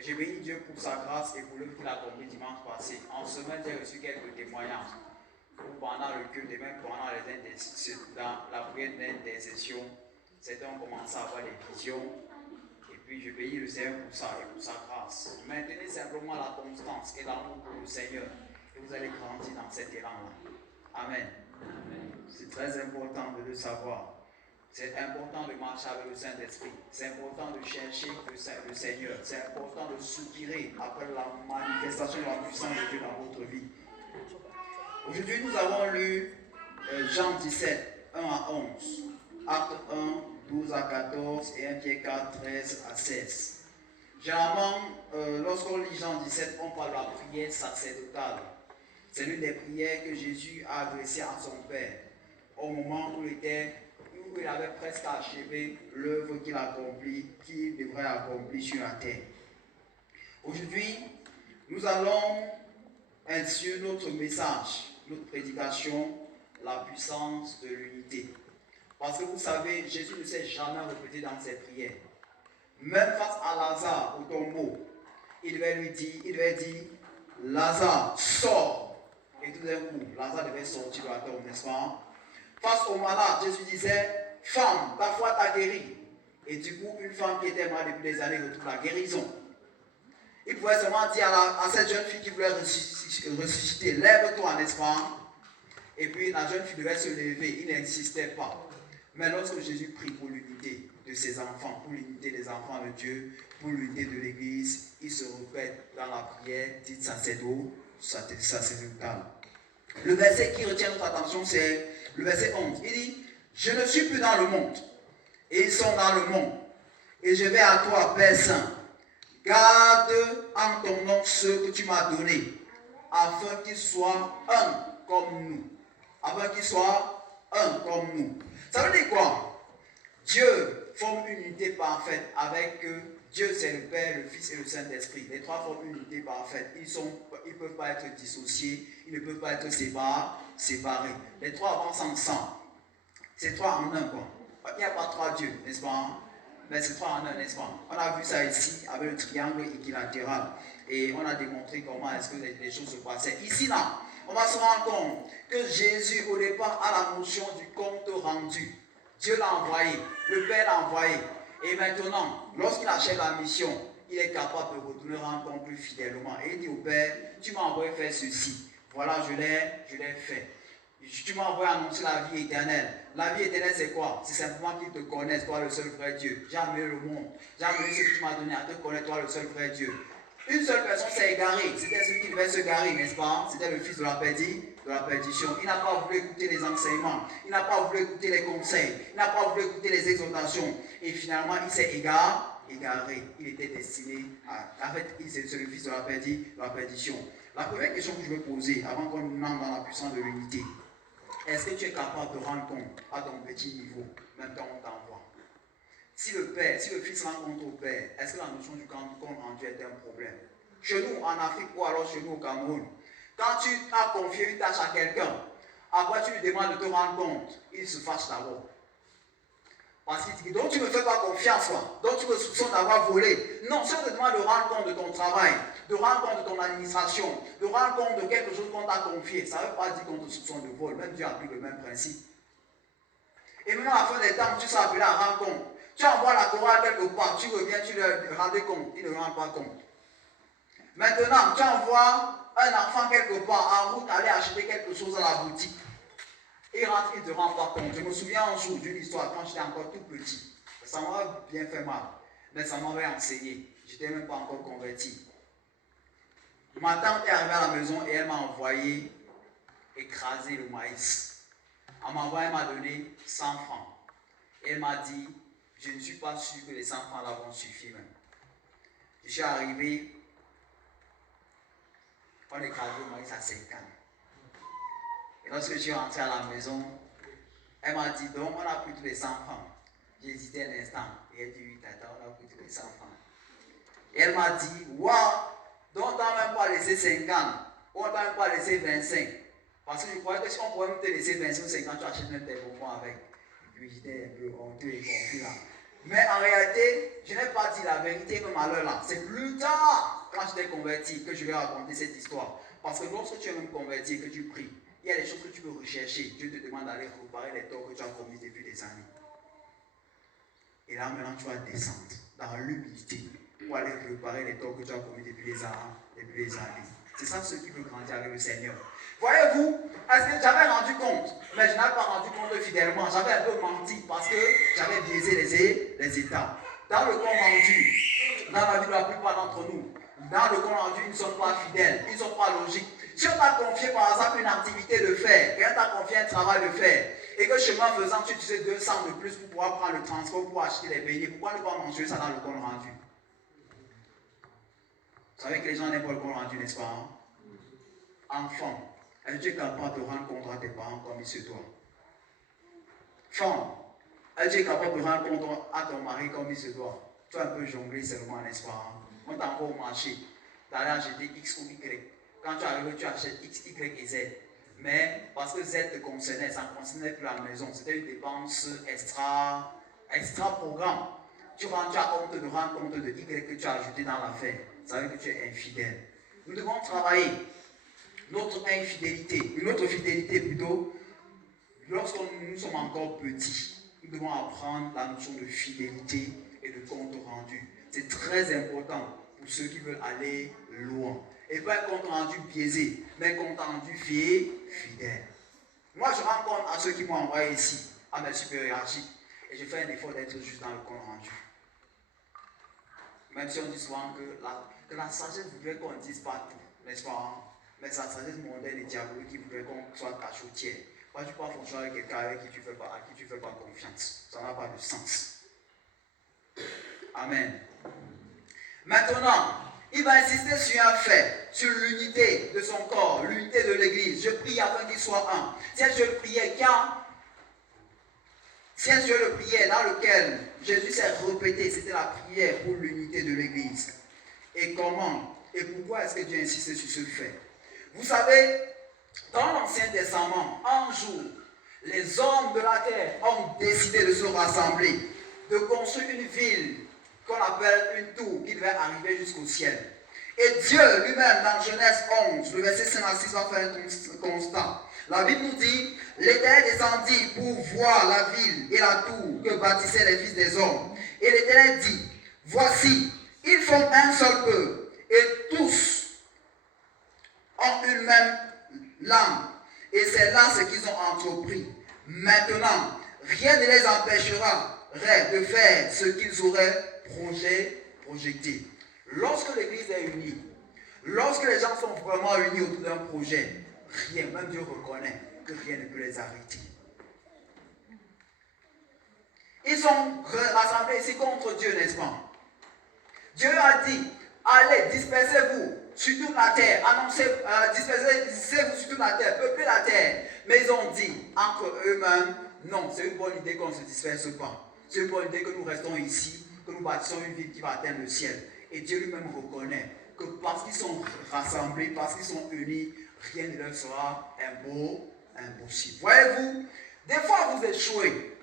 J'ai béni Dieu pour sa grâce et pour l'œuvre qu'il a accompli dimanche passé. En semaine, j'ai reçu quelques témoignages. Pendant le culte et même pendant dans la prière d'intercession, certains ont commencé à avoir des visions. Et puis je bénis le Seigneur pour ça et pour sa grâce. Maintenez simplement la constance et l'amour pour le Seigneur. Et vous allez grandir dans cet élan-là. Amen. C'est très important de le savoir. C'est important de marcher avec le Saint-Esprit. C'est important de chercher le Seigneur. C'est important de soupirer après la manifestation de la puissance de Dieu dans votre vie. Aujourd'hui, nous avons lu Jean 17, 1 à 11, Acte 1, 12 à 14 et 1 Pierre 4, 13 à 16. Généralement, lorsqu'on lit Jean 17, on parle de la prière sacerdotale. C'est l'une des prières que Jésus a adressées à son Père au moment où il avait presque achevé l'œuvre qu'il devrait accomplir sur la terre. Aujourd'hui, nous allons insurer notre message, notre prédication, la puissance de l'unité. Parce que vous savez, Jésus ne s'est jamais répété dans ses prières. Même face à Lazare au tombeau, il devait dire, Lazare, sors. Et tout d'un coup, Lazare devait sortir de la tombe, n'est-ce pas? Face aux malades, Jésus disait, femme, ta foi t'a guéri. Et du coup, une femme qui était malade depuis des années retrouve la guérison. Il pouvait seulement dire à cette jeune fille qui voulait ressusciter, lève-toi, n'est-ce pas? Et puis la jeune fille devait se lever, il n'insistait pas. Mais lorsque Jésus prie pour l'unité de ses enfants, pour l'unité des enfants de Dieu, pour l'unité de l'Église, il se répète dans la prière dite sacerdotale. Le verset qui retient notre attention, c'est le verset 11. Il dit, je ne suis plus dans le monde, et ils sont dans le monde. Et je vais à toi, Père Saint. Garde en ton nom ceux que tu m'as donnés, afin qu'ils soient un comme nous. Afin qu'ils soient un comme nous. Ça veut dire quoi? Dieu forme une unité parfaite avec Dieu, c'est le Père, le Fils et le Saint-Esprit. Les trois forment une unité parfaite. Ils ne peuvent pas être dissociés, ils ne peuvent pas être séparés. Les trois avancent ensemble. C'est trois en un, quoi. Il n'y a pas trois dieux, n'est-ce pas? Mais c'est trois en un, n'est-ce pas? On a vu ça ici avec le triangle équilatéral. Et on a démontré comment est-ce que les choses se passaient. Ici, là, on va se rendre compte que Jésus, au départ, a la notion du compte rendu. Dieu l'a envoyé, le Père l'a envoyé. Et maintenant, lorsqu'il achève la mission, il est capable de retourner rendre compte plus fidèlement. Et il dit au Père, tu m'as envoyé faire ceci. Voilà, je l'ai fait. Tu m'as envoyé annoncer la vie éternelle. La vie éternelle, c'est quoi? C'est simplement qu'ils te connaissent, toi le seul vrai Dieu. J'ai amené le monde. J'ai amené ce que tu m'as donné à te connaître, toi le seul vrai Dieu. Une seule personne s'est égarée. C'était celui qui devait se garer, n'est-ce pas? C'était le fils de la perdition. Il n'a pas voulu écouter les enseignements. Il n'a pas voulu écouter les conseils. Il n'a pas voulu écouter les exhortations. Et finalement, il s'est égaré. Il était destiné à... En fait, c'est le fils de la perdition. La première question que je veux poser, avant qu'on entre dans la puissance de l'unité, est-ce que tu es capable de rendre compte à ton petit niveau, même quand on t'envoie? Si le Fils rencontre au Père, est-ce que la notion du compte rendu est un problème? Chez nous, en Afrique ou alors chez nous au Cameroun, quand tu as confié une tâche à quelqu'un, après tu lui demandes de te rendre compte, il se fâche d'abord. Parce qu'il dit, donc tu ne me fais pas confiance, quoi. Donc tu me soupçonnes d'avoir volé. Non, si on te demande de rendre compte de ton travail, de rendre compte de ton administration, de rendre compte de quelque chose qu'on t'a confié, ça ne veut pas dire qu'on te soupçonne de vol. Même Dieu applique le même principe. Et même à la fin des temps, tu seras appelé à rendre compte. Tu envoies la chorale quelque part, tu reviens, tu leur rends compte. Ils ne rendent pas compte. Maintenant, tu envoies un enfant quelque part en route aller acheter quelque chose à la boutique. Il rentre, il ne te rend pas compte. Je me souviens un jour d'une histoire quand j'étais encore tout petit. Ça m'avait bien fait mal, mais ça m'avait enseigné. Je n'étais même pas encore converti. Ma tante est arrivée à la maison et elle m'a envoyé écraser le maïs. Elle m'a donné 100 francs. Et elle m'a dit, je ne suis pas sûr que les 100 francs là vont suffire même. Je suis arrivé, on écrasait le maïs à 50. Et lorsque je suis rentré à la maison, elle m'a dit, donc on a pris tous les 100 francs. J'ai hésité un instant. Et elle dit, oui, tata, on a pris tous les 100 francs. Et elle m'a dit, waouh, donc on t'a même pas laissé 50, ou on t'a même pas laissé 25. Parce que je croyais que si on pouvait même te laisser 25 ou 50, tu achètes même tes bonbons avec. Et puis j'étais un peu honteux et confus là. Mais en réalité, je n'ai pas dit la vérité même à l'heure là. C'est plus tard, quand j'étais converti, que je vais raconter cette histoire. Parce que lorsque tu es même converti et que tu pries, il y a des choses que tu peux rechercher. Dieu te demande d'aller réparer les torts que tu as commis depuis des années. Et là maintenant, tu vas descendre dans l'humilité pour aller réparer les torts que tu as commis depuis les années. C'est ça ce qui veut grandir avec le Seigneur. Voyez-vous, est-ce que j'avais rendu compte, mais je n'avais pas rendu compte fidèlement. J'avais un peu menti parce que j'avais biaisé les étapes. Dans le compte rendu, dans la vie de la plupart d'entre nous, dans le compte rendu, ils ne sont pas fidèles, ils ne sont pas logiques. Si on t'a confié par exemple une activité de faire, et on t'a confié un travail de faire, et que chemin faisant, tu utilises 200 de plus pour pouvoir prendre le transport, pour acheter les beignets, pourquoi ne pas mentionner ça dans le compte rendu? Vous savez que les gens n'aiment pas le compte rendu, n'est-ce pas? Hein? Enfant, est-ce que tu es capable de rendre compte à tes parents comme il se doit? Femme, est-ce que tu es capable de rendre compte à ton mari comme il se doit? Tu as un peu jonglé seulement, n'est-ce pas? On t'envoie au marché, d'aller acheter X ou Y. Quand tu arrives, tu achètes X, Y et Z. Mais parce que Z te concernait, ça ne concernait plus la maison. C'était une dépense extra programme. Tu as honte de rendre compte de Y que tu as ajouté dans l'affaire. Ça veut dire que tu es infidèle. Nous devons travailler notre infidélité, une autre fidélité plutôt, lorsque nous sommes encore petits. Nous devons apprendre la notion de fidélité et de compte rendu. C'est très important pour ceux qui veulent aller loin. Et pas un compte rendu biaisé, mais un compte rendu fidèle. Moi, je rends compte à ceux qui m'ont envoyé ici, à mes supérieurs, et je fais un effort d'être juste dans le compte rendu. Même si on dit souvent que la sagesse voudrait qu'on ne dise pas tout, n'est-ce pas? Mais c'est la sagesse mondaine et diabolique qui voudrait qu'on soit cachotière. Moi, tu peux pas fonctionner avec quelqu'un avec qui tu ne fais pas confiance. Ça n'a pas de sens. Amen. Maintenant, il va insister sur un fait, sur l'unité de son corps, l'unité de l'Église. Je prie afin qu'il soit un. C'est Dieu le priait le priait dans lequel Jésus s'est répété, c'était la prière pour l'unité de l'Église. Et comment et pourquoi est-ce que Dieu insiste sur ce fait? Vous savez, dans l'Ancien Testament, un jour, les hommes de la terre ont décidé de se rassembler, de construire une ville qu'on appelle une tour qui devait arriver jusqu'au ciel. Et Dieu lui-même, dans Genèse 11, le verset 5 à 6, va faire un constat. La Bible nous dit, l'Éternel descendit pour voir la ville et la tour que bâtissaient les fils des hommes. Et l'Éternel dit, voici, ils font un seul peuple, et tous ont une même langue. Et c'est là ce qu'ils ont entrepris. Maintenant, rien ne les empêchera de faire ce qu'ils auraient projeté. Lorsque l'Église est unie, lorsque les gens sont vraiment unis autour d'un projet, rien, même Dieu reconnaît que rien ne peut les arrêter. Ils sont rassemblés ici contre Dieu, n'est-ce pas? Dieu a dit, allez, dispersez-vous sur toute la terre, dispersez-vous sur toute la terre, peuplez la terre. Mais ils ont dit, entre eux-mêmes, non, c'est une bonne idée qu'on ne se disperse pas. C'est une bonne idée que nous restons ici, que nous bâtissons une ville qui va atteindre le ciel. Et Dieu lui-même reconnaît que parce qu'ils sont rassemblés, parce qu'ils sont unis, rien ne leur sera impossible. Voyez-vous, des fois vous échouez,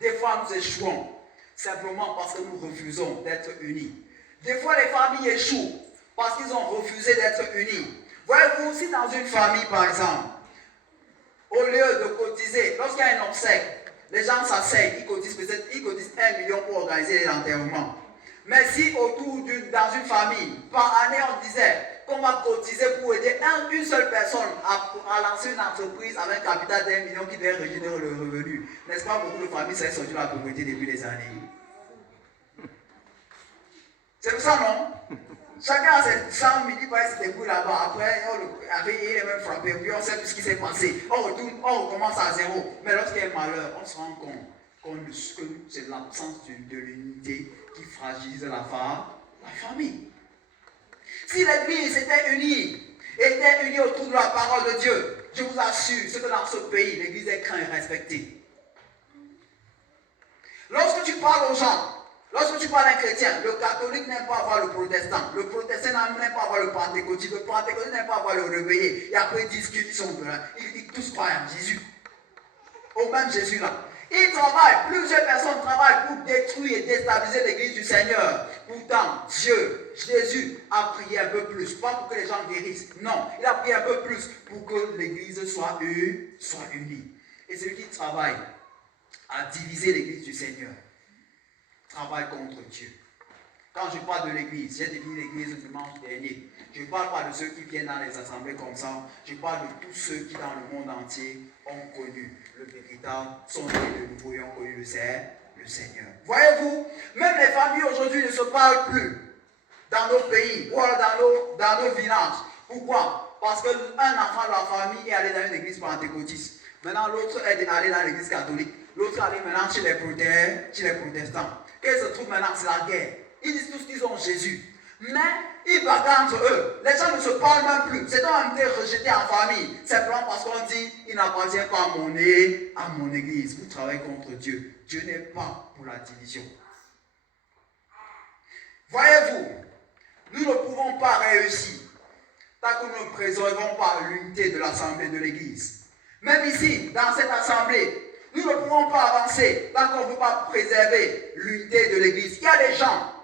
des fois nous échouons, simplement parce que nous refusons d'être unis. Des fois les familles échouent, parce qu'ils ont refusé d'être unis. Voyez-vous, si dans une famille par exemple, au lieu de cotiser, lorsqu'il y a un obsèque, les gens s'asseyent, ils cotisent 1 million pour organiser l'enterrement. Mais si dans une famille, par année on disait qu'on va cotiser pour aider une seule personne à lancer une entreprise avec un capital d'1 million qui devait régénérer le revenu, n'est-ce pas, beaucoup de familles seraient sorties de la pauvreté depuis des années? C'est pour ça, non? Chacun a ses 100 000, il va se débrouiller là-bas. Après, il est même frappé, puis on sait tout ce qui s'est passé. On recommence à zéro. Mais lorsqu'il y a un malheur, on se rend compte que c'est l'absence de l'unité qui fragilise la famille. Si l'Église était unie autour de la parole de Dieu, je vous assure, c'est que dans ce pays, l'Église est crainte et respectée. Lorsque tu parles aux gens, Lorsque tu parles d'un chrétien, le catholique n'aime pas voir le protestant n'aime pas voir le pentecôtiste n'aime pas voir le réveillé. Et après ils disent qu'ils sont de là. Ils tous croient en Jésus. Au même Jésus là. Plusieurs personnes travaillent pour détruire et déstabiliser l'église du Seigneur. Pourtant, Jésus a prié un peu plus, pas pour que les gens guérissent. Non, il a prié un peu plus pour que l'église soit unie. Et celui qui travaille à diviser l'église du Seigneur travaille contre Dieu. Quand je parle de l'église, j'ai défini l'église le dimanche dernier. Je ne parle pas de ceux qui viennent dans les assemblées comme ça. Je parle de tous ceux qui dans le monde entier ont connu le véritable, sont nés de nouveau et ont connu le Seigneur. Voyez-vous, même les familles aujourd'hui ne se parlent plus dans nos pays ou dans nos villages. Pourquoi? Parce qu'un enfant de la famille est allé dans une église pentecôtiste. Maintenant, l'autre est allé dans l'église catholique. L'autre est allé maintenant chez les protestants. Qu'est-ce qui se trouve maintenant? C'est la guerre. Ils disent tous qu'ils ont Jésus. Mais ils bagarrent entre eux. Les gens ne se parlent même plus. C'est donc un été rejeté en famille. Simplement parce qu'on dit, il n'appartient pas à mon église. Vous travaillez contre Dieu. Dieu n'est pas pour la division. Voyez-vous, nous ne pouvons pas réussir tant que nous ne préservons pas l'unité de l'assemblée de l'église. Même ici, dans cette assemblée, nous ne pouvons pas avancer tant qu'on ne veut pas préserver l'unité de l'église. Il y a des gens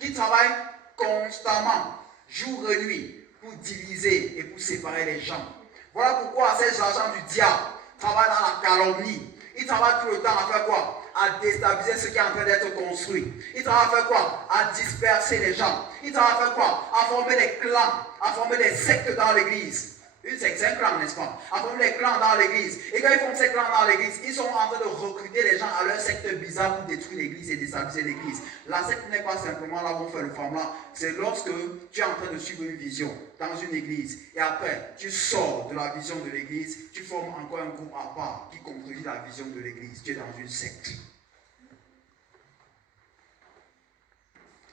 qui travaillent constamment, jour et nuit, pour diviser et pour séparer les gens. Voilà pourquoi ces agents du diable travaillent dans la calomnie. Ils travaillent tout le temps à faire quoi? À déstabiliser ce qui est en train d'être construit. Ils travaillent à faire quoi? À disperser les gens. Ils travaillent à faire quoi? À former des clans, à former des sectes dans l'église. Une secte, c'est un clan, n'est-ce pas? À former des clans dans l'église. Et quand ils font ces clans dans l'église, ils sont en train de recruter les gens à leur secte bizarre pour détruire l'église et déstabiliser l'église. La secte n'est pas simplement là où on fait le format. C'est lorsque tu es en train de suivre une vision dans une église. Et après, tu sors de la vision de l'église, tu formes encore un groupe à part qui contredit la vision de l'église. Tu es dans une secte.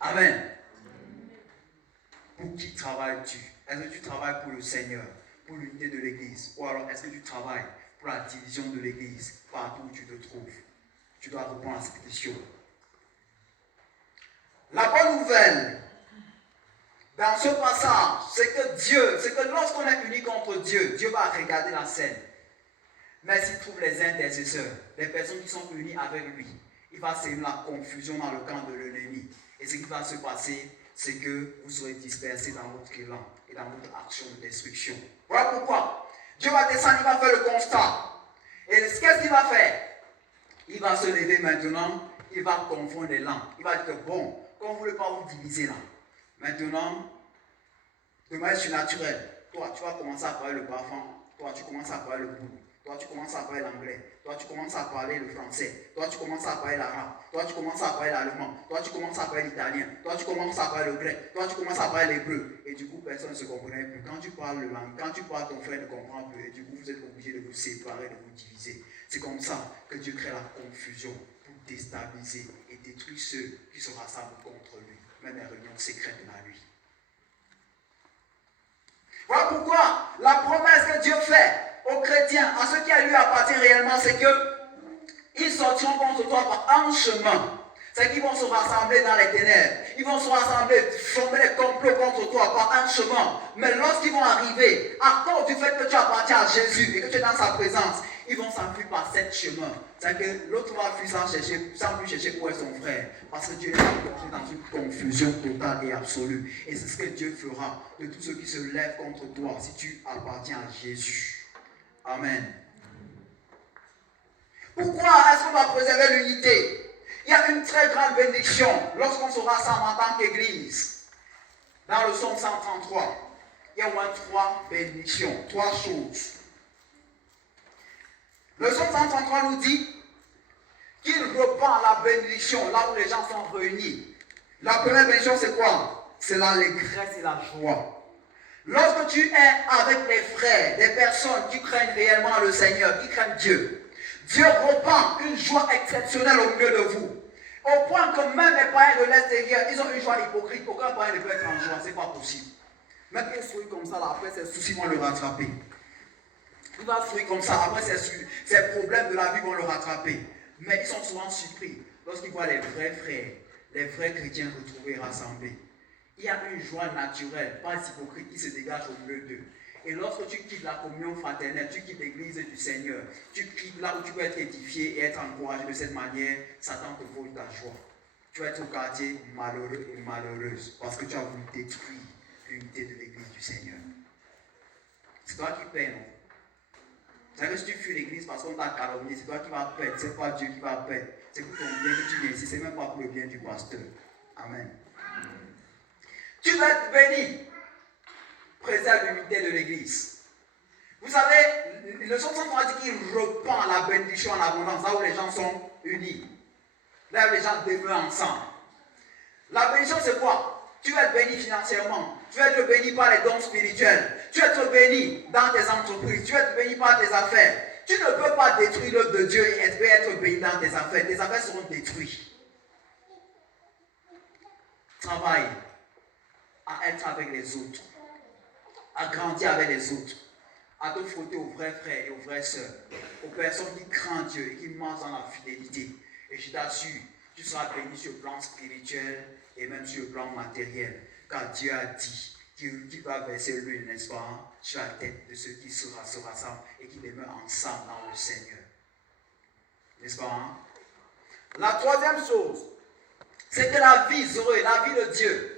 Amen. Pour qui travailles-tu? Est-ce que tu travailles pour le Seigneur, pour l'unité de l'église? Ou alors est-ce que tu travailles pour la division de l'église partout où tu te trouves? Tu dois répondre à cette question. La bonne nouvelle dans ce passage, c'est que lorsqu'on est unis contre Dieu, Dieu va regarder la scène. Mais s'il trouve les intercesseurs, les personnes qui sont unies avec lui, il va semer la confusion dans le camp de l'ennemi. Et ce qui va se passer, c'est que vous serez dispersés dans votre élan et dans votre action de destruction. Voilà pourquoi Dieu va descendre, il va faire le constat. Et qu'est-ce qu'il va faire? Il va se lever maintenant, il va confondre les langues. Il va dire que bon, comme vous ne voulez pas vous diviser là, maintenant, de manière surnaturelle, toi tu vas commencer à parler le bafan, toi tu commences à parler le boulot. Toi, tu commences à parler l'anglais. Toi, tu commences à parler le français. Toi, tu commences à parler l'arabe. Toi, tu commences à parler l'allemand. Toi, tu commences à parler l'italien. Toi, tu commences à parler le grec. Toi, tu commences à parler l'hébreu. Et du coup, personne ne se comprenait plus. Quand tu parles le langue, quand tu parles, ton frère ne comprend plus. Et du coup, vous êtes obligé de vous séparer, de vous diviser. C'est comme ça que Dieu crée la confusion pour déstabiliser et détruire ceux qui se rassemblent contre lui. Même les réunions secrètes de la nuit. Voilà pourquoi la promesse que Dieu fait aux chrétiens, à ceux qui lui appartiennent réellement, c'est qu'ils sortiront contre toi par un chemin. C'est qu'ils vont se rassembler dans les ténèbres. Ils vont se rassembler, former des complots contre toi par un chemin. Mais lorsqu'ils vont arriver, à cause du fait que tu appartiens à Jésus et que tu es dans sa présence, ils vont s'enfuir par sept chemins. C'est que l'autre va fuir sans plus chercher où est son frère. Parce que Dieu est plongé dans une confusion totale et absolue. Et c'est ce que Dieu fera de tous ceux qui se lèvent contre toi si tu appartiens à Jésus. Amen. Pourquoi est-ce qu'on va préserver l'unité? Il y a une très grande bénédiction lorsqu'on se rassemble en tant qu'Église. Dans le psaume 133, il y a au moins 3 bénédictions, 3 choses. Le psaume 133 nous dit qu'il reprend la bénédiction là où les gens sont réunis. La première bénédiction, c'est quoi? C'est l'allégresse et la joie. Lorsque tu es avec des frères, des personnes qui craignent réellement le Seigneur, qui craignent Dieu, Dieu reprend une joie exceptionnelle au milieu de vous. Au point que même les païens de l'extérieur, ils ont une joie hypocrite. Aucun païen ne peut être en joie, ce n'est pas possible. Même qu'il sourit comme ça, là, après ses soucis vont le rattraper. Il va sourire comme ça, après ses problèmes de la vie vont le rattraper. Mais ils sont souvent surpris lorsqu'ils voient les vrais frères, les vrais chrétiens retrouvés et rassemblés. Il y a une joie naturelle, pas hypocrite, qui se dégage au milieu d'eux. Et lorsque tu quittes la communion fraternelle, tu quittes l'église du Seigneur, tu quittes là où tu peux être édifié et être encouragé de cette manière, Satan te vole ta joie. Tu vas être au quartier malheureux et malheureuse parce que tu as voulu détruire l'unité de l'église du Seigneur. C'est toi qui paies, non? C'est-à-dire que si tu fuis l'église parce qu'on t'a calomnié, c'est toi qui vas perdre, c'est pas Dieu qui va perdre. C'est pour ton bien que tu viens ici, c'est même pas pour le bien du pasteur. Amen. Tu vas être béni. Préserve l'unité de l'église. Vous savez, le psaume 103 dit qu'il repent la bénédiction en abondance, là où les gens sont unis. Là où les gens demeurent ensemble. La bénédiction, c'est quoi? Tu vas être béni financièrement. Tu vas être béni par les dons spirituels. Tu vas être béni dans tes entreprises. Tu vas être béni par tes affaires. Tu ne peux pas détruire l'œuvre de Dieu et être béni dans tes affaires. Tes affaires seront détruites. Travaille à être avec les autres, à grandir avec les autres, à te frotter aux vrais frères et aux vraies sœurs, aux personnes qui craignent Dieu et qui marchent dans la fidélité. Et je t'assure, tu seras béni sur le plan spirituel et même sur le plan matériel. Car Dieu a dit qu'il va verser l'huile, n'est-ce pas, sur la tête de ceux qui se rassemblent et qui demeurent ensemble dans le Seigneur. N'est-ce pas, hein? La troisième chose, c'est que la vie, Zoé, la vie de Dieu,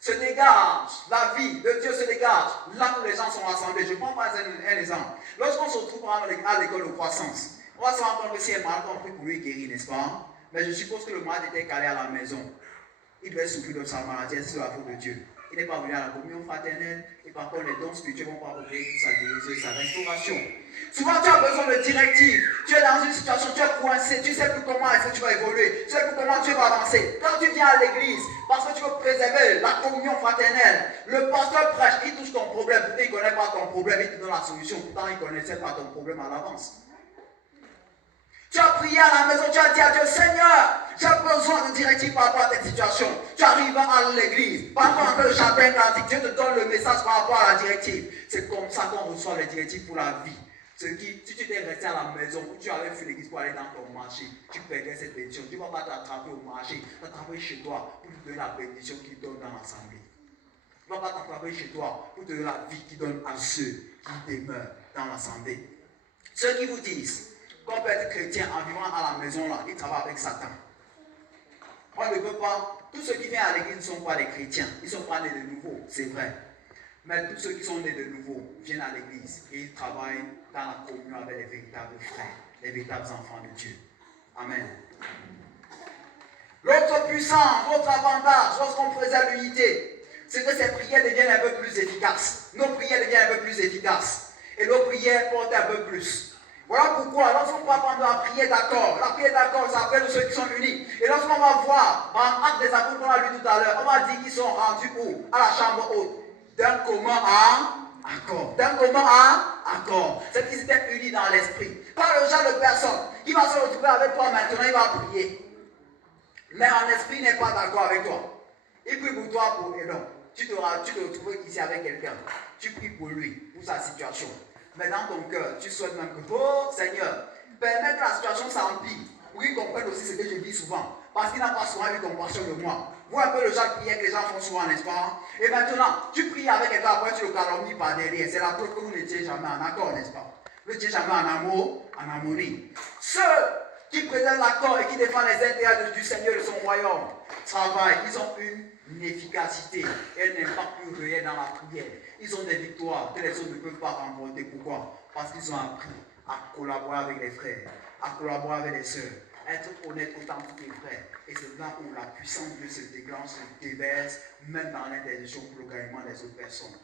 se dégage, la vie de Dieu se dégage là où les gens sont rassemblés. Je prends pas un exemple. Lorsqu'on se retrouve à l'école de croissance, on va se rendre compte que si un malade, on prie pour lui guérir, n'est-ce pas? Mais je suppose que le malade était calé à la maison. Il devait souffrir de sa maladie, c'est la faute de Dieu. Il n'est pas venu à la communion fraternelle et par contre les dons spirituels ne vont pas opérer pour sa guérison et sa restauration. Souvent tu as besoin de directives. Tu es dans une situation, tu es coincé, tu ne sais plus comment est-ce que tu vas évoluer, tu ne sais plus comment tu vas avancer. Quand tu viens à l'église, parce que tu veux préserver la communion fraternelle, le pasteur prêche, il touche ton problème, peut-être il ne connaît pas ton problème, il te donne la solution, pourtant il ne connaissait pas ton problème à l'avance. Tu as prié à la maison, tu as dit à Dieu, Seigneur, j'ai besoin de directives par rapport à cette situation. Tu arrives à l'église, par rapport à le jardin pratique, Dieu te donne le message par rapport à la directive. C'est comme ça qu'on reçoit les directives pour la vie. Si tu t'es resté à la maison, ou tu avais fait l'église pour aller dans ton marché, tu perdrais cette bénédiction. Tu ne vas pas t'attraper au marché, t'attraper chez toi pour te donner la bénédiction qu'il donne dans l'assemblée. Tu ne vas pas t'attraper chez toi pour te donner la vie qu'il donne à ceux qui demeurent dans l'assemblée. Ceux qui vous disent qu'on peut être chrétien en vivant à la maison là, ils travaillent avec Satan. On ne peut pas, tous ceux qui viennent à l'église ne sont pas des chrétiens, ils ne sont pas nés de nouveau, c'est vrai. Mais tous ceux qui sont nés de nouveau viennent à l'église et ils travaillent dans la communion avec les véritables frères, les véritables enfants de Dieu. Amen. L'autre puissance, l'autre avantage, lorsqu'on préserve l'unité, c'est que ces prières deviennent un peu plus efficaces. Nos prières deviennent un peu plus efficaces. Et nos prières portent un peu plus. Voilà pourquoi, lorsqu'on va prendre la prière d'accord, ça appelle ceux qui sont unis. Et lorsqu'on va voir, en acte des apôtres qu'on a lu tout à l'heure, on va dire qu'ils sont rendus où? À la chambre haute. D'un commun à accord. D'un commun à accord. C'est qu'ils étaient unis dans l'esprit. Pas le genre de personne qui va se retrouver avec toi maintenant, il va prier. Mais en esprit, il n'est pas d'accord avec toi. Il prie pour toi, et non. Tu te retrouves ici avec quelqu'un. Tu pries pour lui, pour sa situation. Mais dans ton cœur, tu souhaites même que, oh Seigneur, permets que la situation s'empire. Pour qu'il comprenne aussi ce que je dis souvent. Parce qu'il n'a pas souvent eu compassion de moi. Vois un peu le genre de prière que les gens font souvent, n'est-ce pas? Et maintenant, tu pries avec quelqu'un, après tu le calomnies par derrière. C'est la preuve que vous n'étiez jamais en accord, n'est-ce pas? Vous n'étiez jamais en amour, en harmonie. Ceux qui présentent l'accord et qui défendent les intérêts du Seigneur et de son royaume travaillent. Ils ont une efficacité et un impact plus réel dans la prière. Ils ont des victoires que les autres ne peuvent pas remporter. Pourquoi? Parce qu'ils ont appris à collaborer avec les frères, à collaborer avec les sœurs, à être honnête autant que les frères. Et c'est là où la puissance de Dieu se déclenche, se déverse, même dans l'intercession pour le gagnement des autres personnes.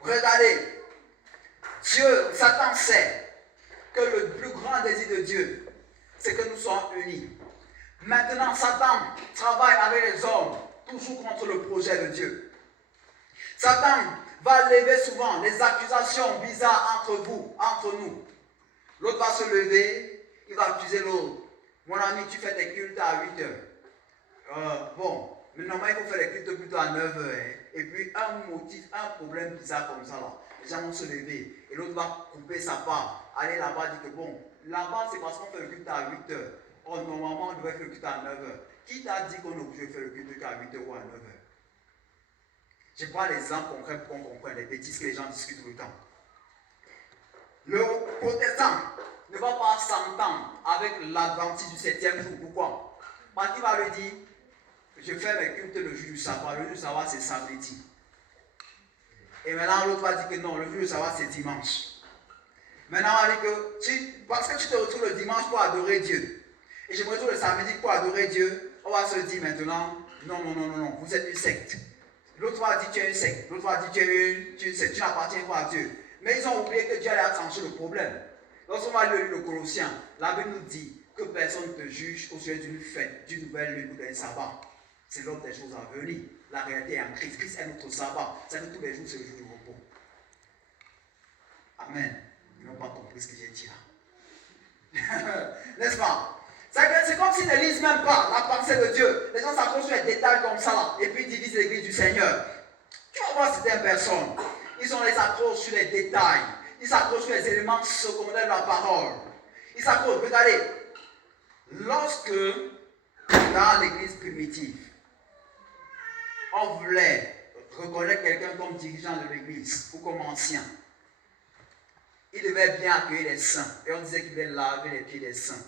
Regardez, Dieu, Satan sait que le plus grand désir de Dieu, c'est que nous soyons unis. Maintenant, Satan travaille avec les hommes, toujours contre le projet de Dieu. Satan va lever souvent des accusations bizarres entre vous, entre nous. L'autre va se lever, il va accuser l'autre. Mon ami, tu fais tes cultes à 8 heures. Bon, mais normalement, il faut faire les cultes plutôt à 9 heures. Et puis, un problème bizarre comme ça, là, les gens vont se lever. Et l'autre va couper sa part, aller là-bas, dire que bon, là-bas, c'est parce qu'on fait le culte à 8 heures. Oh, normalement, on devait faire le culte à 9h. Qui t'a dit qu'on est obligé de faire le culte à 8h ou à 9h? Je prends l'exemple concret pour qu'on comprenne les bêtises que les gens discutent tout le temps. Le protestant ne va pas s'entendre avec l'adventiste du 7e jour. Pourquoi? Parce qu'il va lui dire, je fais mes cultes le jour du sabbat. Le jour du sabbat, c'est samedi. Et maintenant, l'autre va dire que non, le jour du sabbat, c'est dimanche. Maintenant, on va dire que parce que tu te retrouves le dimanche pour adorer Dieu, et je me retrouve le samedi pour adorer Dieu, on va se dire maintenant, non, vous êtes une secte. L'autre va dire tu es une secte, l'autre va dire tu n'appartiens pas à Dieu. Mais ils ont oublié que Dieu allait trancher le problème. Lorsqu'on va lire le Colossiens, la Bible nous dit que personne ne te juge au sujet d'une fête, d'une nouvelle lune ou d'un sabbat. C'est l'ordre des choses à venir. La réalité est en Christ. Christ est notre sabbat. C'est que tous les jours, c'est le jour du repos. Amen. Ils n'ont pas compris ce que j'ai dit là. N'est-ce pas? C'est comme s'ils ne lisent même pas la pensée de Dieu. Les gens s'accrochent sur les détails comme ça là, et puis ils divisent l'église du Seigneur. Tu vas voir certaines personnes, ils ont les accroches sur les détails. Ils s'accrochent sur les éléments secondaires de la parole. Ils s'accrochent. Regardez, lorsque dans l'église primitive, on voulait reconnaître quelqu'un comme dirigeant de l'église ou comme ancien, il devait bien accueillir les saints. Et on disait qu'il devait laver les pieds des saints.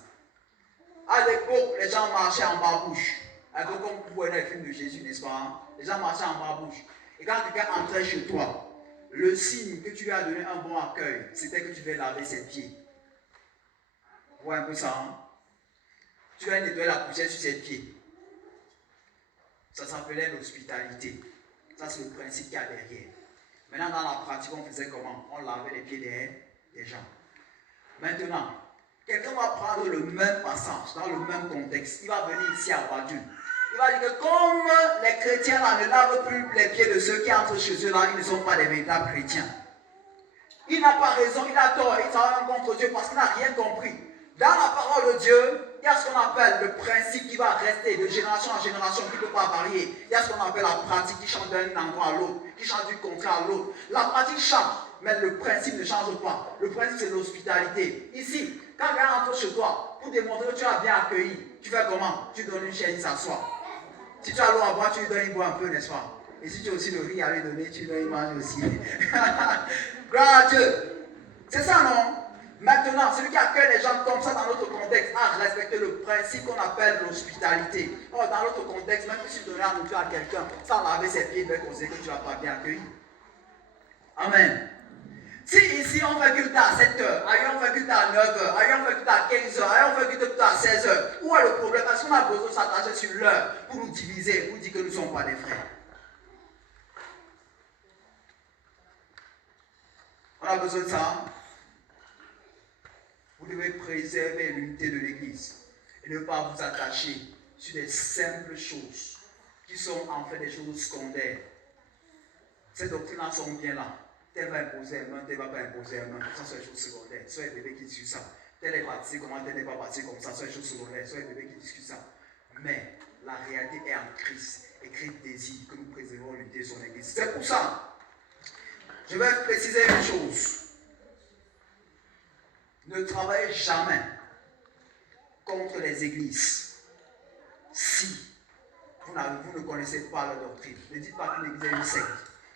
À l'époque, les gens marchaient en bas-bouche. Un peu comme vous voyez dans les films de Jésus, n'est-ce pas? Les gens marchaient en bas-bouche. Et quand quelqu'un entrait chez toi, le signe que tu lui as donné un bon accueil, c'était que tu devais laver ses pieds. Vous voyez un peu ça, hein? Tu vas nettoyer la poussière sur ses pieds. Ça s'appelait l'hospitalité. Ça, c'est le principe qu'il y a derrière. Maintenant, dans la pratique, on faisait comment? On lavait les pieds des gens. Maintenant, quelqu'un va prendre le même passage, dans le même contexte. Il va venir ici à Badiou. Il va dire que comme les chrétiens là, ne lavent plus les pieds de ceux qui entrent chez eux là, ils ne sont pas des véritables chrétiens. Il n'a pas raison, il a tort, il travaille contre Dieu parce qu'il n'a rien compris. Dans la parole de Dieu, il y a ce qu'on appelle le principe qui va rester de génération en génération, qui ne peut pas varier. Il y a ce qu'on appelle la pratique qui change d'un endroit à l'autre, qui change du contraire à l'autre. La pratique change, mais le principe ne change pas. Le principe, c'est l'hospitalité. Ici, quand quelqu'un entre chez toi, pour démontrer que tu as bien accueilli, tu fais comment? Tu donnes une chaise, il s'assoit. Si tu as l'eau à boire, tu lui donnes, il boit un peu, n'est-ce pas? Et si tu as aussi le riz à lui donner, tu lui donnes, il mange aussi. Gloire à Dieu. C'est ça, non? Maintenant, celui qui accueille les gens comme ça dans notre contexte a respecté le principe qu'on appelle l'hospitalité. Or, dans notre contexte, même si tu donnais la nourriture à quelqu'un sans laver ses pieds, il va considérer que tu ne l'as pas bien accueilli. Amen. Si ici on fait culte à 7h, ailleurs on fait culte à 9h, ailleurs on fait culte à 15h, ailleurs on fait culte à 16h, où est le problème? Parce qu'on a besoin de s'attacher sur l'heure pour nous diviser, pour dire que nous ne sommes pas des frères. On a besoin de ça. Vous devez préserver l'unité de l'Église et ne pas vous attacher sur des simples choses qui sont en fait des choses secondaires. Ces doctrines-là sont bien là. Tel va imposer un main, tel ne va pas imposer un main. Ça, sont des choses secondaires. Soit les bébés qui discutent ça. Tel est baptisé comment, tel n'est pas baptisé comme ça. Ce sont des choses secondaires. Soit les bébés qui discutent ça. Mais la réalité est en Christ. Et Christ désire que nous préservons l'unité de son Église. C'est pour ça. Je vais préciser une chose. Ne travaillez jamais contre les églises si vous ne connaissez pas leur doctrine. Ne dites pas qu'une église est une secte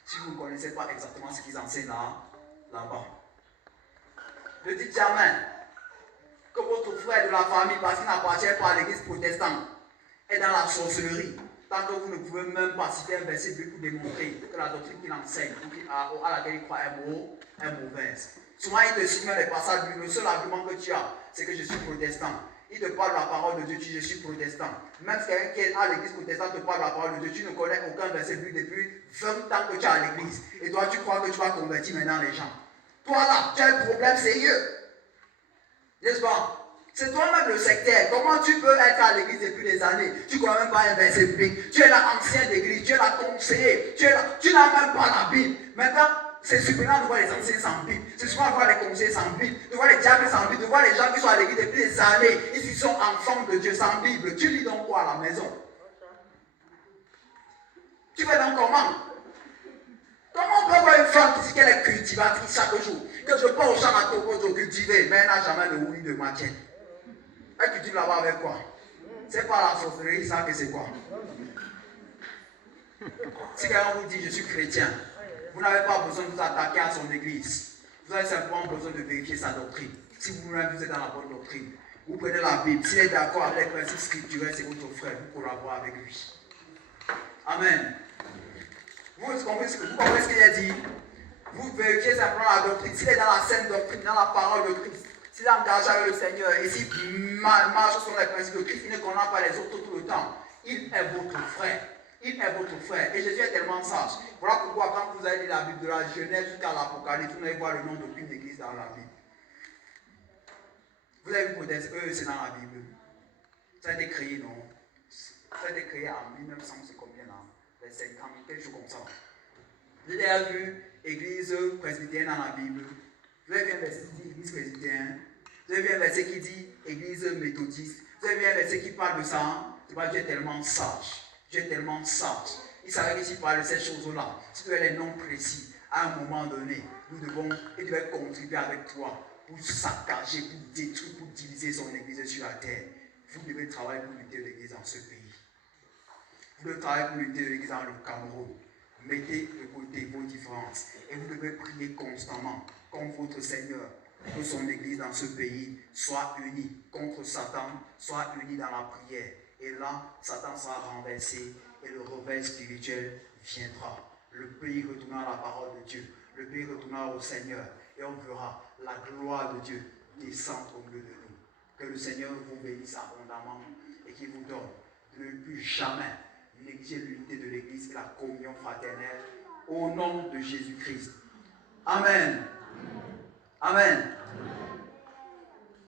si vous ne connaissez pas exactement ce qu'ils enseignent là-bas. Ne dites jamais que votre frère de la famille, parce qu'il n'appartient pas à l'église protestante, est dans la sorcellerie. Tant que vous ne pouvez même pas citer un verset pour démontrer que la doctrine qu'il enseigne, à laquelle il croit, est mauvaise. Souvent, il te cite même les passages, le seul argument que tu as, c'est que je suis protestant. Il te parle de la parole de Dieu, tu dis je suis protestant. Même si quelqu'un qui est à l'église protestante te parle de la parole de Dieu, tu ne connais aucun verset biblique depuis 20 ans que tu es à l'église. Et toi, tu crois que tu vas convertir maintenant les gens. Toi là, tu as un problème sérieux. N'est-ce pas? C'est toi-même le sectaire. Comment tu peux être à l'église depuis des années? Tu ne connais même pas un verset biblique. Tu es là ancien d'église, tu es là conseiller, tu n'as même pas la Bible. Maintenant, c'est surprenant de voir les anciens sans Bible. C'est souvent de voir les conseillers sans Bible, de voir les diables sans Bible, de voir les gens qui sont à l'église depuis des années. Ils sont enfants de Dieu sans Bible. Tu lis donc quoi à la maison? Tu fais donc comment? Comment on peut voir une femme qui dit qu'elle est cultivatrice chaque jour? Que je pars au champ à coco de cultiver, mais elle n'a jamais de houille de matière. Et tu dis là-bas avec quoi? C'est pas la sorcellerie, ça que c'est quoi? Si quelqu'un vous dit je suis chrétien, vous n'avez pas besoin de vous attaquer à son église. Vous avez simplement besoin de vérifier sa doctrine. Si vous-même vous êtes dans la bonne doctrine, vous prenez la Bible. S'il est d'accord avec les principes scripturels, c'est votre frère. Vous collaborez avec lui. Amen. Vous comprenez ce qu'il a dit? Vous vérifiez simplement la doctrine. S'il est dans la sainte doctrine, dans la parole de Christ, s'il est engagé avec le Seigneur et s'il marche sur les principes de Christ, il ne connaît pas les autres tout le temps. Il est votre frère. Il est votre frère. Et Jésus est tellement sage. Voilà pourquoi quand vous allez lire la Bible de la Genèse jusqu'à l'Apocalypse, vous n'allez voir le nom d'aucune église dans la Bible. Vous avez vu peut-être, c'est dans la Bible. Ça a été créé, non? Ça a été créé en 1900, c'est combien là? Les 50, quelque chose comme ça. Vous avez vu église presbytérienne dans la Bible. Vous avez vu un verset qui dit église presbytérienne. Vous avez vu un verset qui dit église méthodiste. Vous avez vu un verset qui parle de ça. C'est pas Dieu est tellement sage. Dieu est tellement sage. Il savait que s'il parlait de ces choses-là, si tu as les noms précis, à un moment donné, il devait contribuer avec toi pour saccager, pour détruire, pour diviser son église sur la terre. Vous devez travailler pour lutter l'église dans ce pays. Vous devez travailler pour lutter l'église dans le Cameroun. Mettez de côté vos différences et vous devez prier constamment comme votre Seigneur que son église dans ce pays soit unie contre Satan, soit unie dans la prière. Et là, Satan sera renversé et le réveil spirituel viendra. Le pays retournera à la parole de Dieu. Le pays retournera au Seigneur et on verra la gloire de Dieu descendre au milieu de nous. Que le Seigneur vous bénisse abondamment et qu'il vous donne de ne plus jamais négliger l'unité de l'Église et la communion fraternelle au nom de Jésus-Christ. Amen. Amen. Amen.